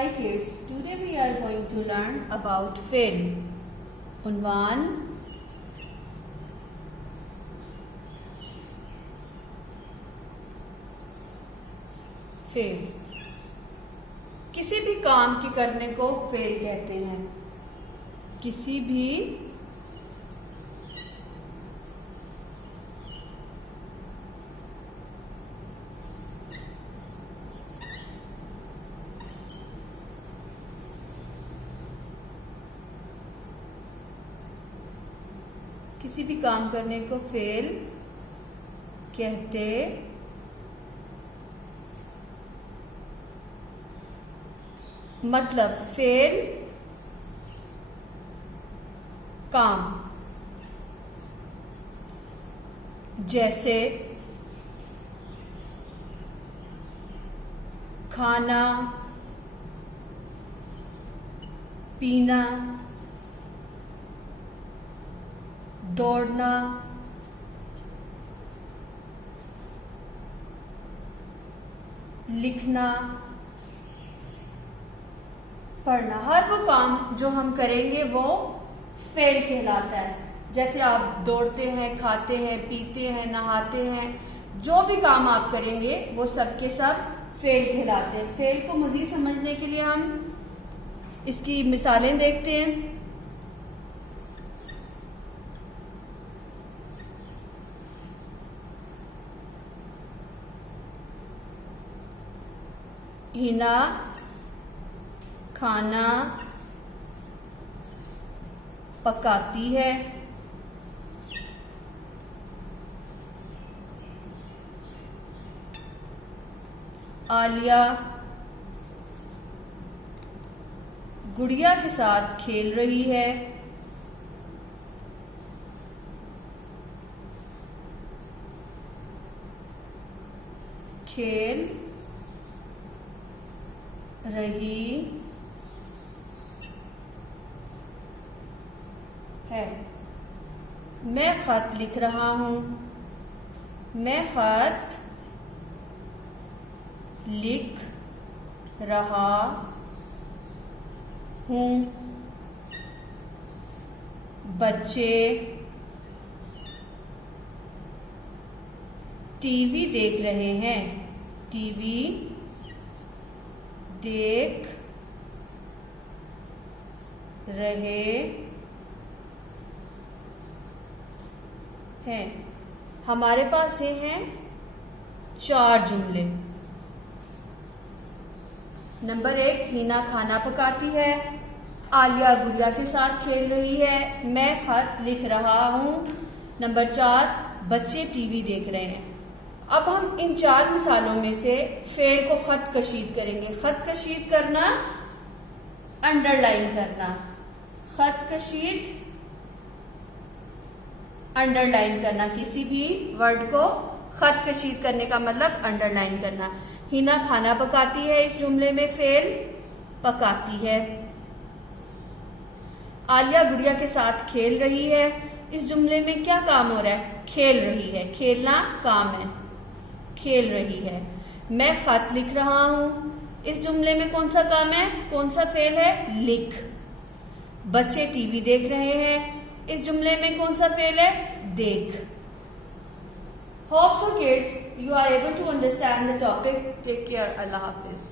Hi kids, today we are going to learn about fail. उन्वान fail. किसी भी काम के करने को फेल कहते हैं। किसी भी काम करने को फेल कहते मतलब फेल काम, जैसे खाना पीना, दौड़ना, लिखना, पढ़ना, हर वो काम जो हम करेंगे वो फेल कहलाता है। जैसे आप दौड़ते हैं, खाते हैं, पीते हैं, नहाते हैं, जो भी काम आप करेंगे वो सब के सब फेल कहलाते हैं। फेल को मजीद समझने के लिए हम इसकी मिसालें देखते हैं। हिना खाना पकाती है। आलिया गुड़िया के साथ खेल रही है। खेल रही है। मैं खत लिख रहा हूं। मैं खत लिख रहा हूं। बच्चे टीवी देख रहे हैं। टीवी देख रहे हैं। हमारे पास ये हैं 4 जुमले। नंबर 1, हिना खाना पकाती है। आलिया गुड़िया के साथ खेल रही है। मैं खत लिख रहा हूं। नंबर 4, बच्चे टीवी देख रहे हैं। अब हम इन 4 मिसालों में से फेल को खत कशीद करेंगे। खत कशीद करना, अंडरलाइन करना। खत कशीद अंडरलाइन करना। किसी भी वर्ड को खत कशीद करने का मतलब अंडरलाइन करना। हिना खाना पकाती है, इस जुमले में फेल पकाती है। आलिया गुड़िया के साथ खेल रही है, इस जुमले में क्या काम हो रहा है? खेल रही है। खेलना काम है, खेल रही है। मैं खत लिख रहा हूं, इस जुमले में कौन सा काम है? कौन सा फेल है? लिख। बच्चे टीवी देख रहे हैं, इस जुमले में कौन सा फेल है? देख। Hope so kids, you are able to understand the topic. Take care. Allah Hafiz.